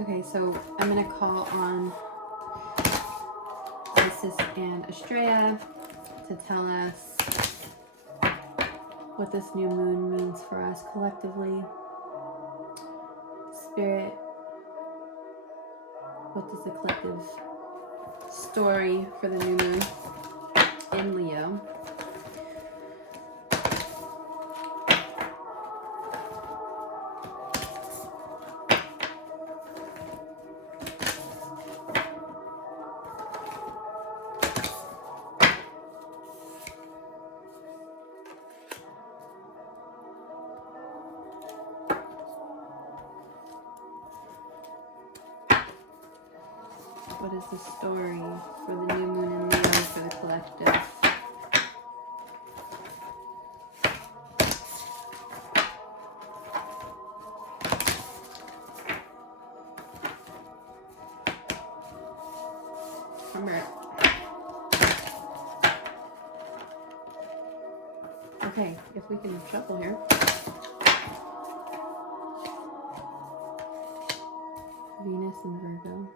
Okay, so I'm gonna call on Isis and Estrella to tell us what this new moon means for us collectively. Spirit, what is the collective story for the new moon in Leo? What is the story for the new moon in Leo for the collective? Remember. Okay, if we can shuffle here. Venus and Virgo.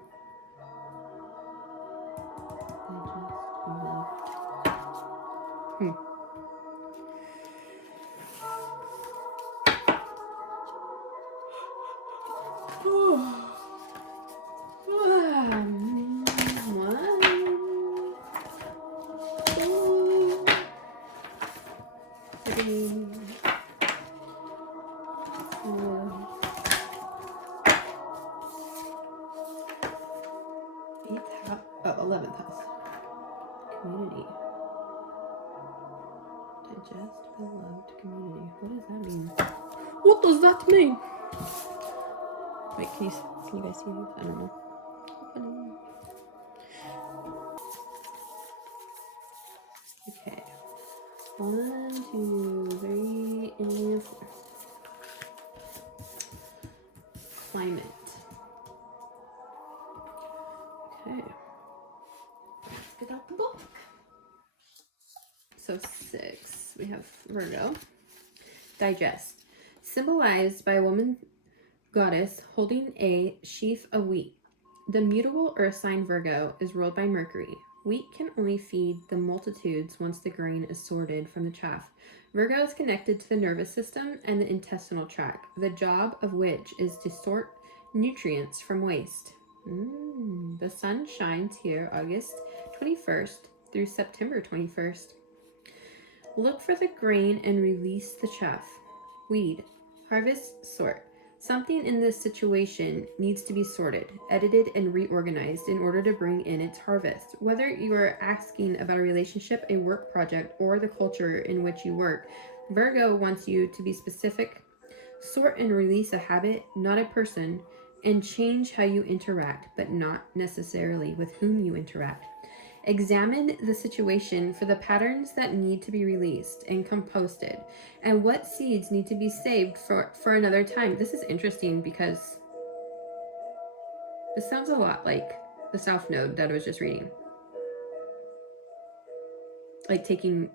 Eighth house, 11th house. Community. Digest beloved community. What does that mean? What does that mean? Wait, can you guys see these? I don't know. Okay. 1, 2, 3, and 4. Climate. Okay. Let's get out the book. So 6, we have Virgo. Digest. Symbolized by a woman goddess holding a sheaf of wheat. The mutable earth sign Virgo is ruled by Mercury. Wheat can only feed the multitudes once the grain is sorted from the chaff. Virgo is connected to the nervous system and the intestinal tract, the job of which is to sort nutrients from waste. The sun shines here August 21st through September 21st. Look for the grain and release the chaff. Weed. Harvest, sort. Something in this situation needs to be sorted, edited, and reorganized in order to bring in its harvest. Whether you are asking about a relationship, a work project, or the culture in which you work, Virgo wants you to be specific, sort and release a habit, not a person, and change how you interact, but not necessarily with whom you interact. Examine the situation for the patterns that need to be released and composted, and what seeds need to be saved for another time. This is interesting because this sounds a lot like the South Node that I was just reading. Like sifting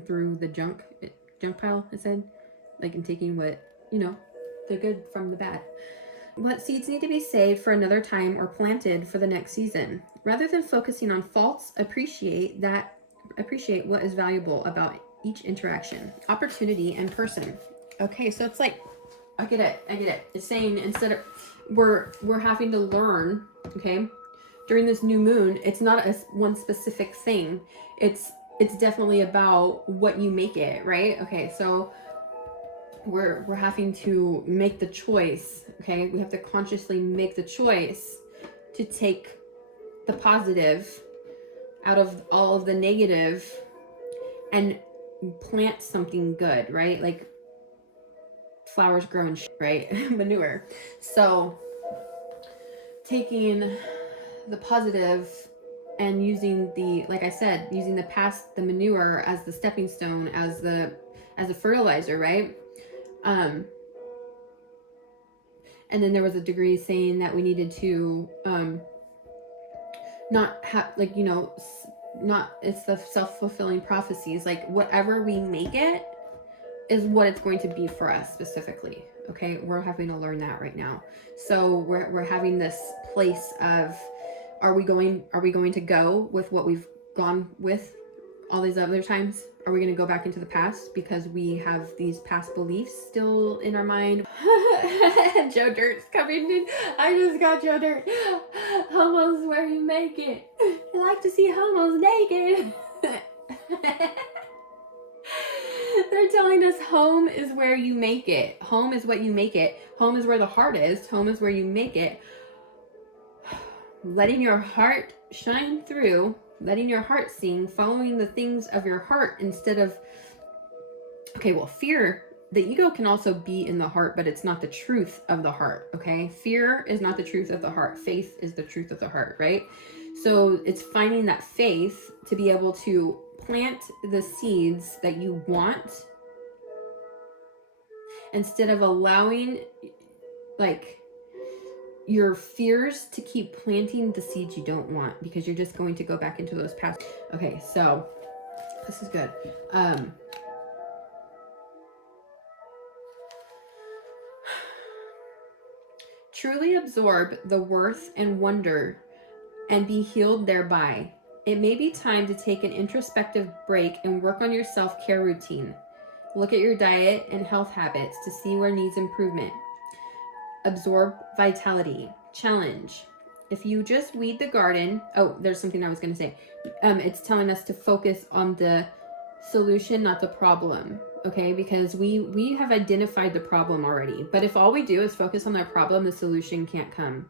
through the junk pile, it said. Like, and taking what, the good from the bad. What seeds need to be saved for another time or planted for the next season. Rather than focusing on faults, appreciate what is valuable about each interaction, opportunity, and person. Okay, so it's like, I get it. It's saying instead of we're having to learn, okay, during this new moon, it's not one specific thing. It's definitely about what you make it, right? Okay, so we're having to make the choice, okay? We have to consciously make the choice to take the positive out of all of the negative and plant something good, right? Like flowers grow in right? Manure. So taking the positive and using like I said, using the manure as the stepping stone, as the fertilizer, right? And then there was a degree saying that we needed to not have, like, not, it's the self-fulfilling prophecies, like whatever we make it, is what it's going to be for us specifically. Okay, we're having to learn that right now. So we're having this place of, are we going to go with what we've gone with all these other times? Are we going to go back into the past because we have these past beliefs still in our mind? Joe Dirt's coming in. I just got Joe Dirt. Homos where you make it. I like to see homos naked. They're telling us home is where you make it. Home is what you make it. Home is where the heart is. Home is where you make it. Letting your heart shine through, letting your heart sing, following the things of your heart instead of, okay, well, fear, the ego can also be in the heart, but it's not the truth of the heart, okay? Fear is not the truth of the heart. Faith is the truth of the heart, right? So it's finding that faith to be able to plant the seeds that you want instead of allowing like your fears to keep planting the seeds you don't want, because you're just going to go back into those past. Okay, so this is good. Truly absorb the worth and wonder and be healed thereby. It may be time to take an introspective break and work on your self-care routine. Look at your diet and health habits to see where needs improvement. Absorb vitality. Challenge. If you just weed the garden, oh, there's something I was going to say. It's telling us to focus on the solution, not the problem. Okay, because we have identified the problem already. But if all we do is focus on that problem, the solution can't come.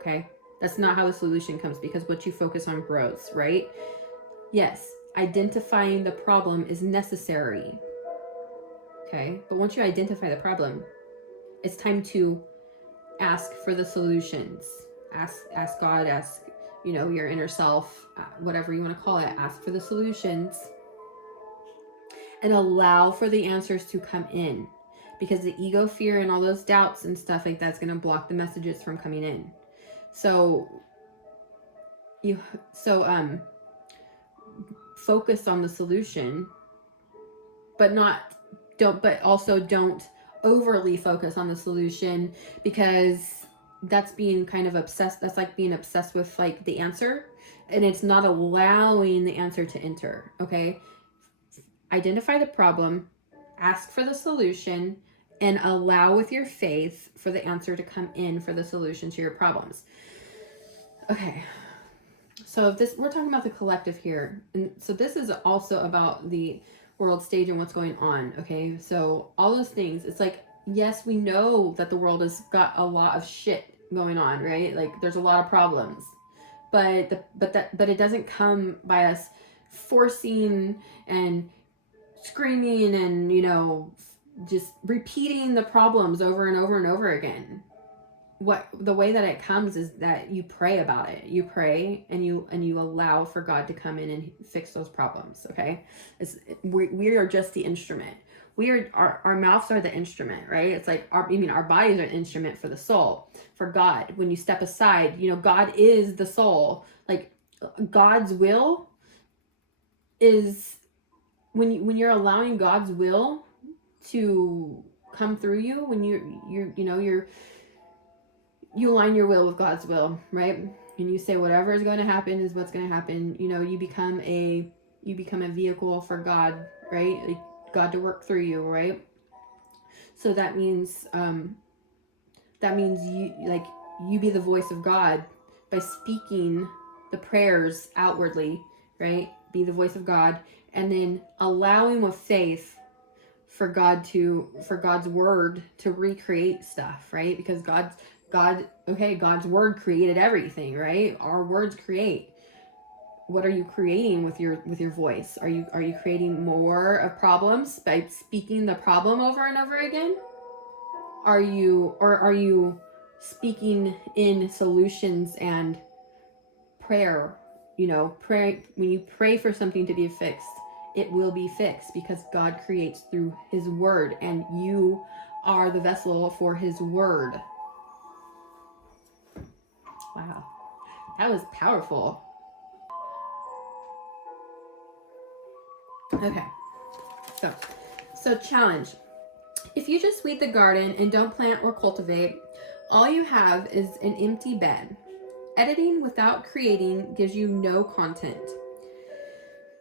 Okay, that's not how the solution comes, because what you focus on grows, right? Yes, identifying the problem is necessary. Okay, but once you identify the problem, it's time to ask for the solutions. Ask God, ask, your inner self, whatever you want to call it, ask for the solutions and allow for the answers to come in, because the ego, fear, and all those doubts and stuff like that's going to block the messages from coming in. So focus on the solution, but also don't overly focus on the solution, because that's being kind of obsessed. That's like being obsessed with like the answer, and it's not allowing the answer to enter. Okay, identify the problem, ask for the solution, and allow with your faith for the answer to come in for the solution to your problems. Okay, so we're talking about the collective here, and so this is also about the world stage and what's going on. Okay, so all those things, it's like, yes, we know that the world has got a lot of shit going on, right? Like there's a lot of problems, but it doesn't come by us forcing and screaming and just repeating the problems over and over and over again. The way that it comes is that you pray about it. You pray and you allow for God to come in and fix those problems. Okay, we are just the instrument. Our mouths are the instrument, right? It's like our bodies are an instrument for the soul, for God. When you step aside, God is the soul. Like God's will is when you're allowing God's will to come through you, when you align your will with God's will, right? And you say whatever is going to happen is what's going to happen. You become a vehicle for God, right? Like God to work through you, right? So that means you be the voice of God by speaking the prayers outwardly, right? Be the voice of God, and then allowing with faith for God's word to recreate stuff, right? Because God's word created everything, right? Our words create. What are you creating with your voice? Are you creating more of problems by speaking the problem over and over again? Are you speaking in solutions and prayer? Pray. When you pray for something to be fixed, it will be fixed, because God creates through his word, and you are the vessel for his word. Wow, that was powerful. Okay, So challenge. If you just weed the garden and don't plant or cultivate, all you have is an empty bed. Editing without creating gives you no content.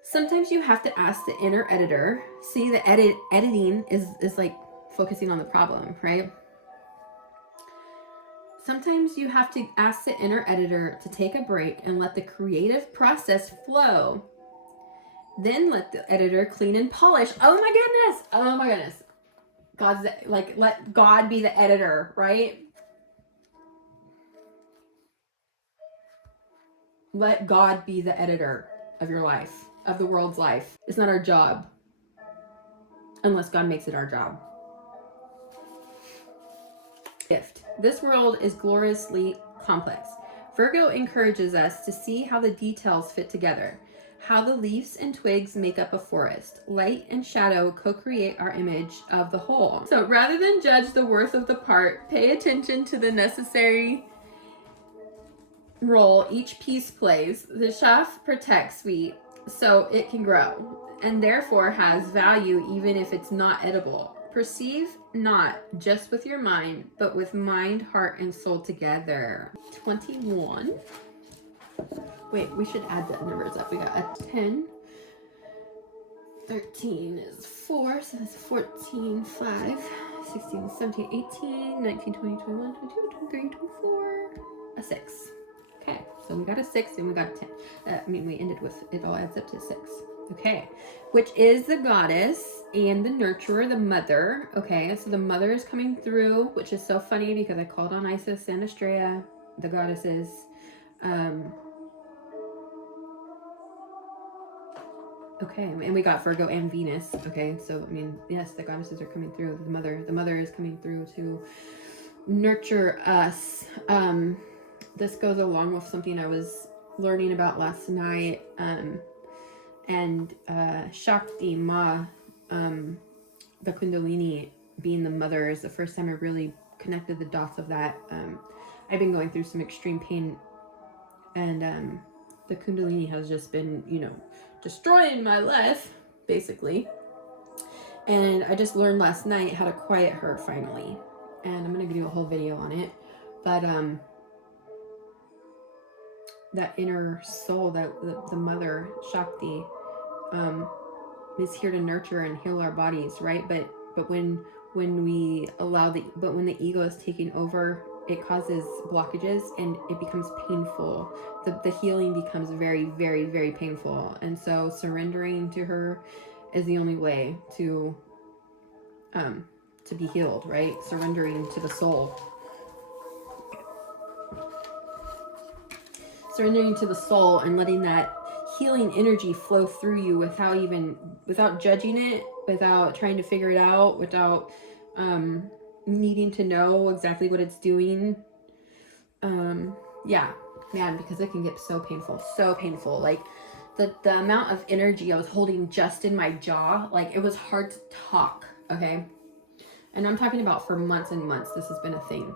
Sometimes you have to ask the inner editor. See, the editing is like focusing on the problem, right? Sometimes you have to ask the inner editor to take a break and let the creative process flow. Then let the editor clean and polish. Oh my goodness. Oh my goodness. Let God be the editor, right? Let God be the editor of your life, of the world's life. It's not our job, unless God makes it our job. Gift. This world is gloriously complex. Virgo encourages us to see how the details fit together, how the leaves and twigs make up a forest. Light and shadow co-create our image of the whole. So rather than judge the worth of the part, pay attention to the necessary role each piece plays. The chaff protects wheat so it can grow, and therefore has value even if it's not edible. Perceive not just with your mind, but with mind, heart, and soul together. 21. Wait, we should add the numbers up. We got a 10. 13 is 4, so that's 14, 5, 16, 17, 18, 19, 20, 21, 22, 23, 24, a 6. Okay, so we got a 6 and we got a 10. We ended with, it all adds up to 6. Okay, which is the goddess and the nurturer, the mother. Okay, so the mother is coming through, which is so funny because I called on Isis and Astrea, the goddesses. Okay, and we got Virgo and Venus. Okay, so yes, the goddesses are coming through. The mother is coming through to nurture us. This goes along with something I was learning about last night. And Shakti Ma, the Kundalini being the mother, is the first time I really connected the dots of that. I've been going through some extreme pain, and the Kundalini has just been, destroying my life, basically. And I just learned last night how to quiet her finally. And I'm going to do a whole video on it. But that inner soul, that the mother, Shakti, is here to nurture and heal our bodies, right? But when we allow when the ego is taking over, it causes blockages and it becomes painful. The healing becomes very, very, very painful. And so surrendering to her is the only way to be healed, right? Surrendering to the soul. Surrendering to the soul and letting that healing energy flow through you without judging it, without trying to figure it out, without needing to know exactly what it's doing. Yeah, man, because it can get so painful. Like the amount of energy I was holding just in my jaw, like it was hard to talk. Okay, and I'm talking about for months and months. This has been a thing.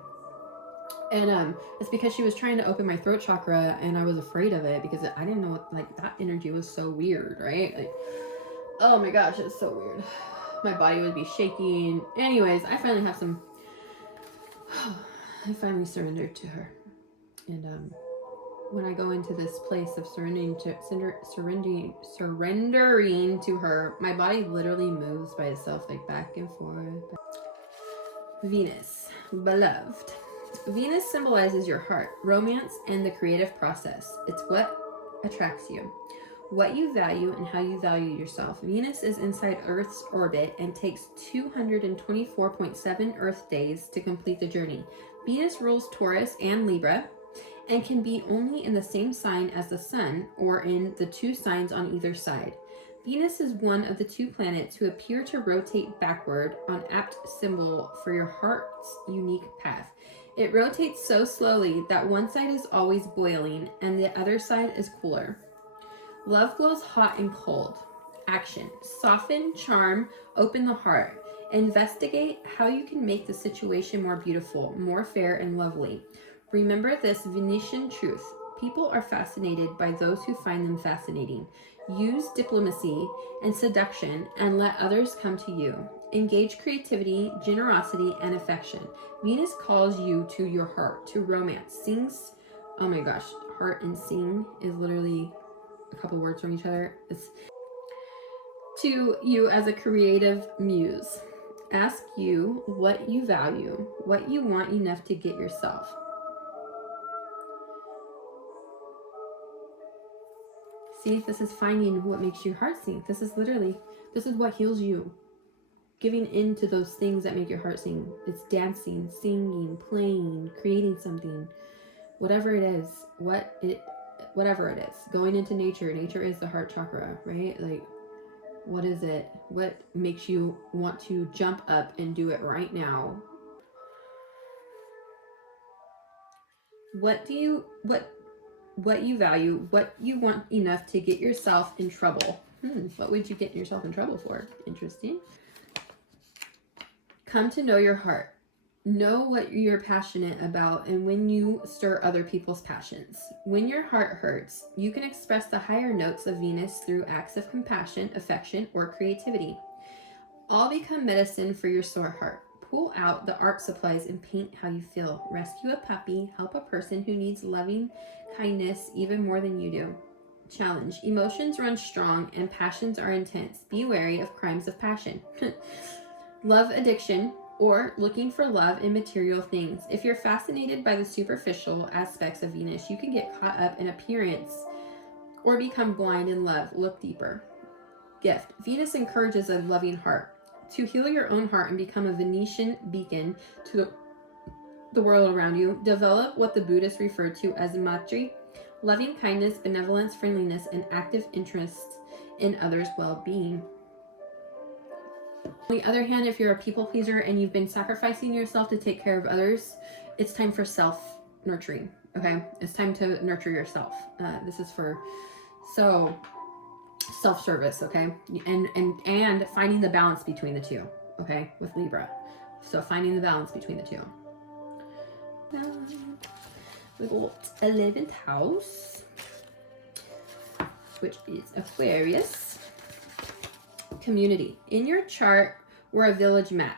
And it's because she was trying to open my throat chakra, and I was afraid of it because I didn't know what, like, that energy was so weird, right? Like, oh my gosh, it's so weird. My body would be shaking. Anyways, I finally surrendered to her. And when I go into this place of surrendering to her, my body literally moves by itself, like back and forth. Venus, beloved. Venus symbolizes your heart, romance, and the creative process. It's what attracts you, what you value, and how you value yourself. Venus is inside Earth's orbit and takes 224.7 Earth days to complete the journey. Venus rules Taurus and Libra and can be only in the same sign as the Sun or in the two signs on either side. Venus is one of the two planets who appear to rotate backward, an apt symbol for your heart's unique path. It rotates so slowly that one side is always boiling and the other side is cooler. Love glows hot and cold. Action. Soften, charm, open the heart. Investigate how you can make the situation more beautiful, more fair and lovely. Remember this Venetian truth. People are fascinated by those who find them fascinating. Use diplomacy and seduction and let others come to you. Engage creativity, generosity, and affection. Venus calls you to your heart, to romance. Sings, oh my gosh, heart and sing is literally a couple words from each other. It's to you as a creative muse. Ask you what you value, what you want enough to get yourself. See, this is finding what makes your heart sing. This is what heals you. Giving in to those things that make your heart sing. It's dancing, singing, playing, creating something. Whatever it is, whatever it is. Going into nature. Nature is the heart chakra, right? Like, what is it? What makes you want to jump up and do it right now? What you value, what you want enough to get yourself in trouble. What would you get yourself in trouble for? Interesting. Come to know your heart. Know what you're passionate about and when you stir other people's passions. When your heart hurts, you can express the higher notes of Venus through acts of compassion, affection, or creativity. All become medicine for your sore heart. Pull out the art supplies and paint how you feel. Rescue a puppy. Help a person who needs loving kindness even more than you do. Challenge. Emotions run strong and passions are intense. Be wary of crimes of passion. Love addiction, or looking for love in material things. If you're fascinated by the superficial aspects of Venus, you can get caught up in appearance or become blind in love. Look deeper. Gift. Venus encourages a loving heart. To heal your own heart and become a Venetian beacon to the world around you, develop what the Buddhists refer to as Maitri, loving kindness, benevolence, friendliness, and active interest in others' well-being. On the other hand, if you're a people pleaser and you've been sacrificing yourself to take care of others, it's time for self-nurturing, okay? It's time to nurture yourself. This is for self-service, okay? And finding the balance between the two, okay? With Libra. So finding the balance between the two. We got 11th house, which is Aquarius. Community. In your chart, we're a village map.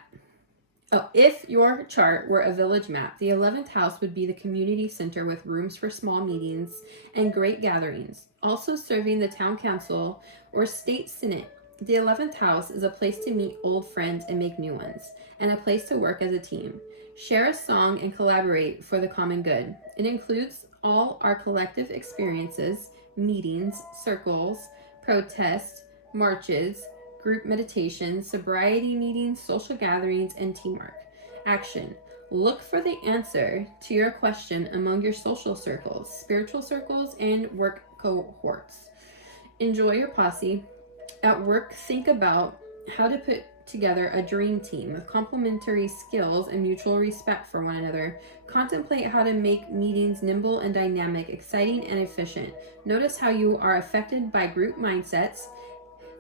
If your chart were a village map, the 11th house would be the community center with rooms for small meetings and great gatherings, also serving the town council or state senate. The 11th house is a place to meet old friends and make new ones, and a place to work as a team. Share a song and collaborate for the common good. It includes all our collective experiences, meetings, circles, protests, marches, group meditations, sobriety meetings, social gatherings, and teamwork. Action. Look for the answer to your question among your social circles, spiritual circles, and work cohorts. Enjoy your posse. At work, think about how to put together a dream team with complementary skills and mutual respect for one another. Contemplate how to make meetings nimble and dynamic, exciting and efficient. Notice how you are affected by group mindsets,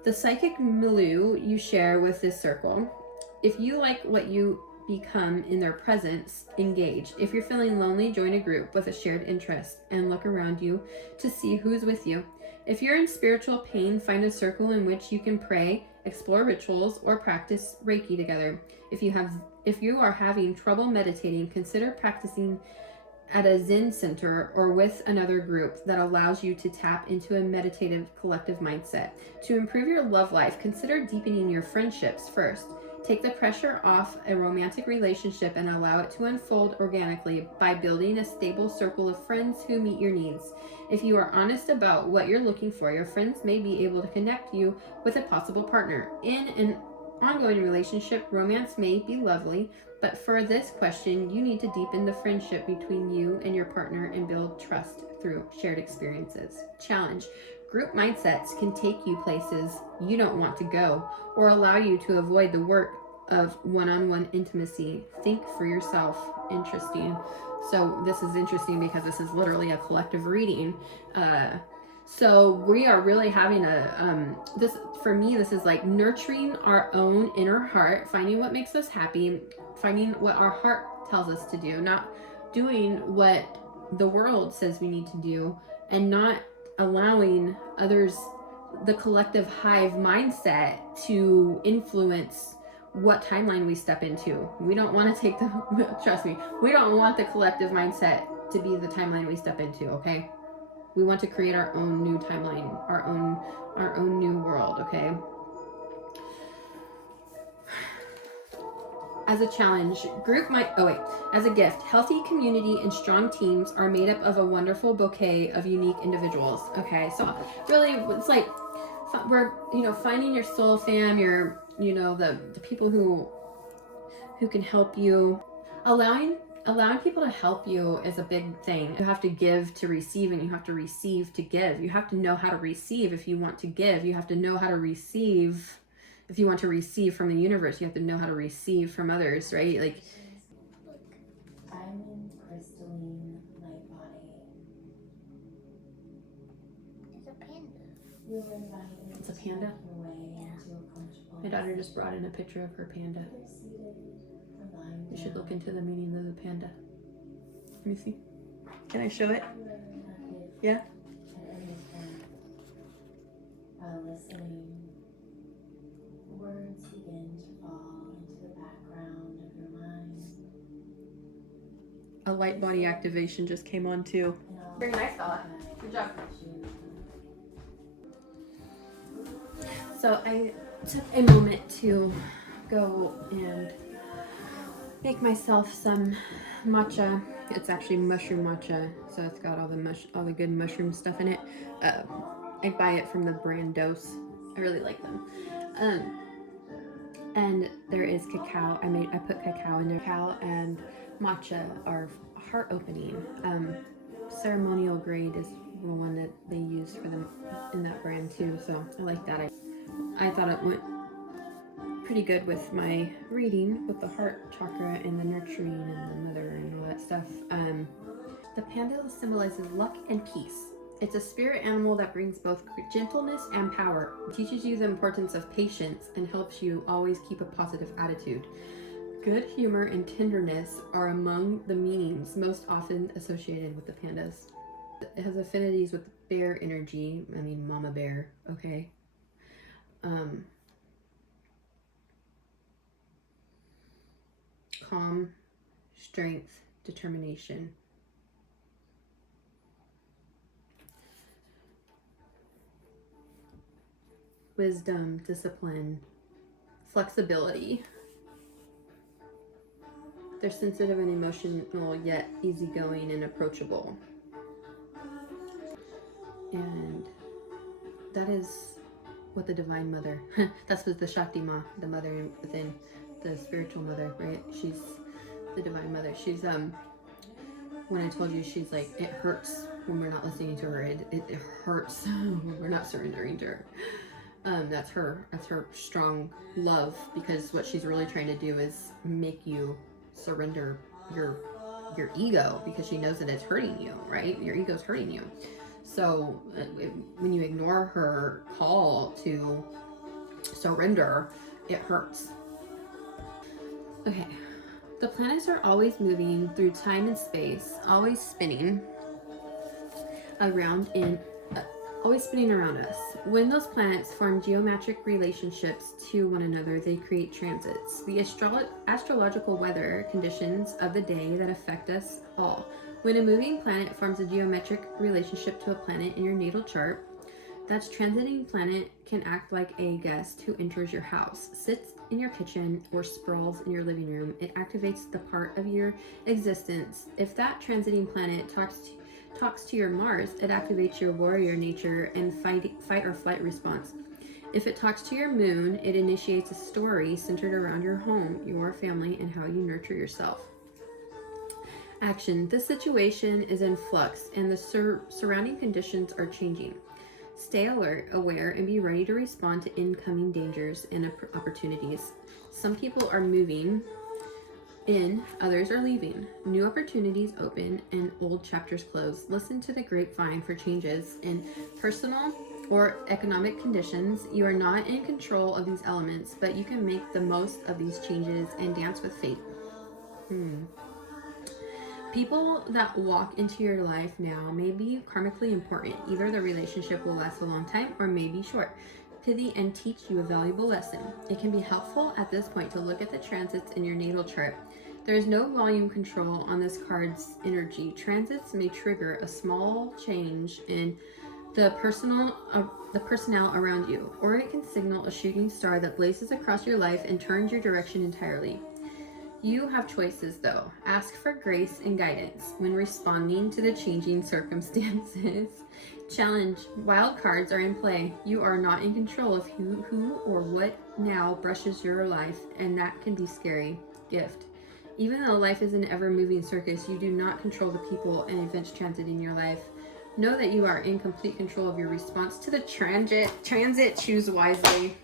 the psychic milieu you share with this circle. If you like what you become in their presence, engage. If you're feeling lonely, join a group with a shared interest and look around you to see who's with you. If you're in spiritual pain, find a circle in which you can pray, explore rituals, or practice Reiki together. If you are having trouble meditating, consider practicing at a Zen center or with another group that allows you to tap into a meditative collective mindset. To improve your love life, consider deepening your friendships first. Take the pressure off a romantic relationship and allow it to unfold organically by building a stable circle of friends who meet your needs. If you are honest about what you're looking for, your friends may be able to connect you with a possible partner. In an ongoing relationship, romance may be lovely, but for this question, you need to deepen the friendship between you and your partner and build trust through shared experiences. Challenge. Group mindsets can take you places you don't want to go or allow you to avoid the work of one-on-one intimacy. Think for yourself. Interesting. So this is interesting because this is literally a collective reading. So we are really having this, for me, this is like nurturing our own inner heart, finding what makes us happy, finding what our heart tells us to do, not doing what the world says we need to do, and not allowing others, the collective hive mindset, to influence what timeline we step into. We don't want to take the, trust me, we don't want the collective mindset to be the timeline we step into, okay? We want to create our own new timeline, our own new world, okay? As a challenge, as a gift, healthy community and strong teams are made up of a wonderful bouquet of unique individuals. Okay, so really, it's like we're, finding your soul fam, your, the people who can help you. Allowing people to help you is a big thing. You have to give to receive, and you have to receive to give. You have to know how to receive if you want to give. You have to know how to receive. If you want to receive from the universe, you have to know how to receive from others, right? Like, diamond crystalline light body. It's a panda. You'll invite you it's a panda. to make your way into a comfortable My daughter just brought in a picture of her panda. Either seated or lying You should down. look into the meaning of the panda. Let me see. Can I show it? Yeah? At any point, while listening, words begin to fall into the background of your mind. A light body activation just came on too. And all Very nice, Bella. Good job. So I took a moment to go and make myself some matcha. It's actually mushroom matcha, so it's got all the good mushroom stuff in it. I buy it from the brand Dose. I really like them. And there is cacao. I put cacao in there. Cacao and matcha are heart opening. Ceremonial grade is the one that they use for them in that brand too. So I like that. I thought it went pretty good with my reading with the heart chakra and the nurturing and the mother and all that stuff. The panda symbolizes luck and peace. It's a spirit animal that brings both gentleness and power, teaches you the importance of patience, and helps you always keep a positive attitude. Good humor and tenderness are among the meanings most often associated with the pandas. It has affinities with bear energy. I mean, mama bear, okay? Calm, strength, determination. Wisdom, discipline, flexibility. They're sensitive and emotional, yet easygoing and approachable. And that is what the Divine Mother, that's what the Shakti Ma, the mother within, the spiritual mother, right? She's the Divine Mother. She's, when I told you, she's like, it hurts when we're not listening to her. It hurts when we're not surrendering to her. That's her strong love, because what she's really trying to do is make you surrender your ego, because she knows that it's hurting you, right? Your ego's hurting you. So when you ignore her call to surrender, it hurts. Okay, the planets are always moving through time and space, always spinning around us. When those planets form geometric relationships to one another, they create transits, the astrological weather conditions of the day that affect us all. When a moving planet forms a geometric relationship to a planet in your natal chart, that transiting planet can act like a guest who enters your house, sits in your kitchen, or sprawls in your living room. It activates the part of your existence. If that transiting planet talks to your Mars, it activates your warrior nature and fight or flight response. If it talks to your moon, it initiates a story centered around your home, your family, and how you nurture yourself. Action. This situation is in flux, and the surrounding conditions are changing. Stay alert, aware, and be ready to respond to incoming dangers and opportunities. Some people are moving in, others are leaving. New opportunities open and old chapters close. Listen to the grapevine for changes in personal or economic conditions. You are not in control of these elements, but you can make the most of these changes and dance with fate. People that walk into your life now may be karmically important. Either the relationship will last a long time or may be short. pithy and teach you a valuable lesson. It can be helpful at this point to look at the transits in your natal chart. There is no volume control on this card's energy. Transits may trigger a small change in the personnel around you, or it can signal a shooting star that blazes across your life and turns your direction entirely. You have choices, though. Ask for grace and guidance when responding to the changing circumstances. Challenge. Wild cards are in play. You are not in control of who or what now brushes your life, and that can be scary. Gift. Even though life is an ever-moving circus, you do not control the people and events transit in your life. Know that you are in complete control of your response to the transit. Choose wisely.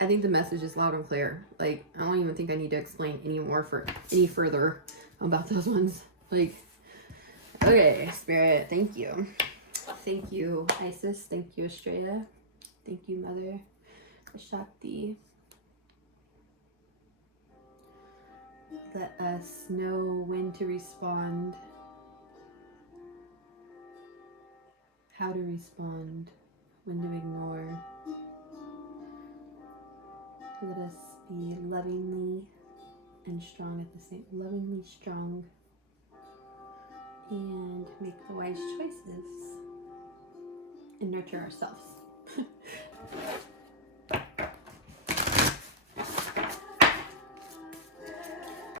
I think the message is loud and clear. Like, I don't even think I need to explain any further about those ones. Like, okay, Spirit, thank you. Thank you, Isis. Thank you, Estrella. Thank you, Mother Shakti. Let us know when to respond, how to respond, when to ignore. Let us be lovingly and strong at the same, lovingly strong, and make wise choices and nurture ourselves.